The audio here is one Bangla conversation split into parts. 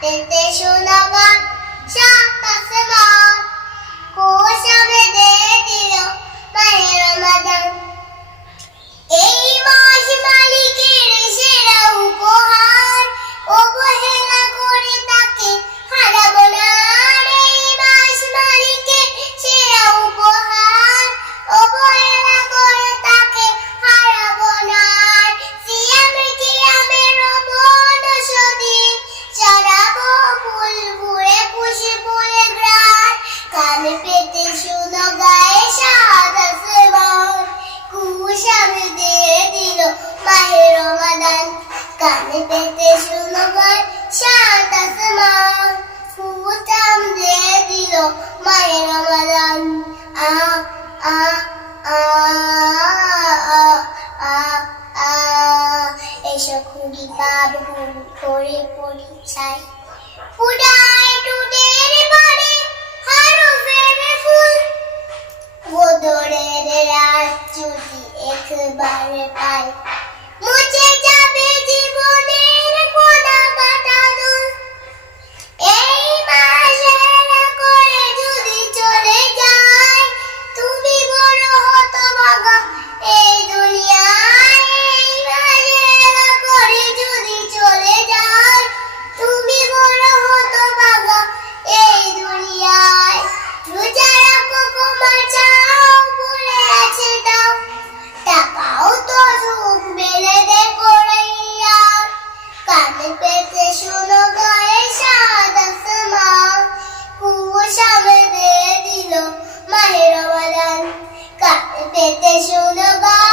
天然修那 কান পেতে শুনো গায়ে সাদা সেবন কুশামি দিয়ে দিল মাহে রমাদান কান goodbye, goodbye. বলতে শুনো গা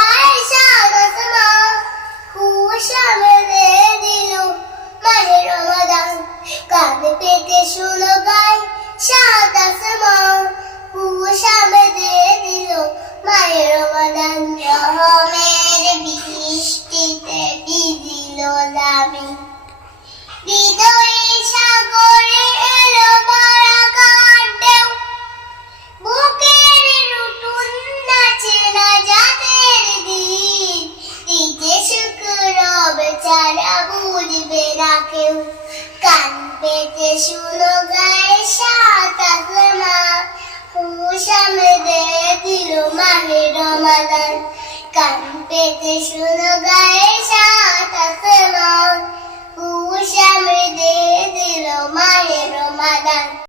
পেতে শুনো গায়ে সাত মা হুসামে দে দিল মাহে রমাদান। কান পেতে শুনো গায়ে সাত